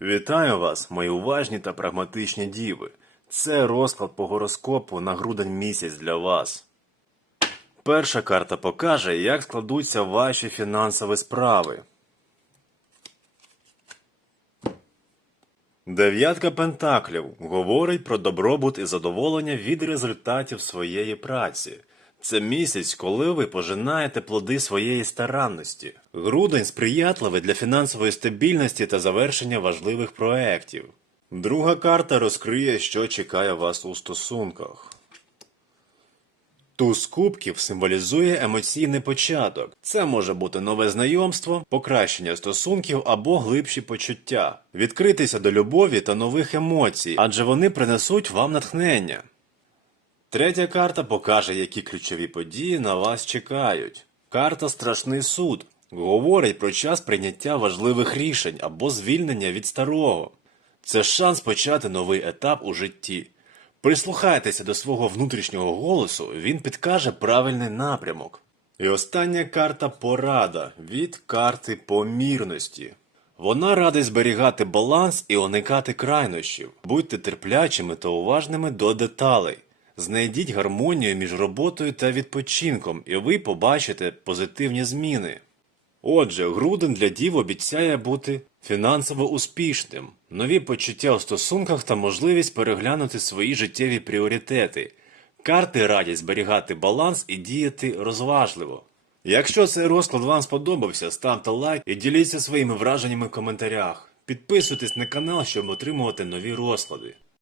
Вітаю вас, мої уважні та прагматичні діви. Це розклад по гороскопу на грудень місяць для вас. Перша карта покаже, як складуться ваші фінансові справи. Дев'ятка пентаклів говорить про добробут і задоволення від результатів своєї праці. Це місяць, коли ви пожинаєте плоди своєї старанності. Грудень сприятливий для фінансової стабільності та завершення важливих проєктів. Друга карта розкриє, що чекає вас у стосунках. Туз кубків символізує емоційний початок. Це може бути нове знайомство, покращення стосунків або глибші почуття, відкритися до любові та нових емоцій, адже вони принесуть вам натхнення. Третя карта покаже, які ключові події на вас чекають. Карта Страшний суд говорить про час прийняття важливих рішень або звільнення від старого. Це шанс почати новий етап у житті. Прислухайтеся до свого внутрішнього голосу, він підкаже правильний напрямок. І остання карта порада від карти помірності. Вона радить зберігати баланс і уникати крайнощів. Будьте терплячими та уважними до деталей. Знайдіть гармонію між роботою та відпочинком, і ви побачите позитивні зміни. Отже, грудень для дів обіцяє бути фінансово успішним, нові почуття у стосунках та можливість переглянути свої життєві пріоритети. Карти радять зберігати баланс і діяти розважливо. Якщо цей розклад вам сподобався, ставте лайк і діліться своїми враженнями в коментарях. Підписуйтесь на канал, щоб отримувати нові розклади.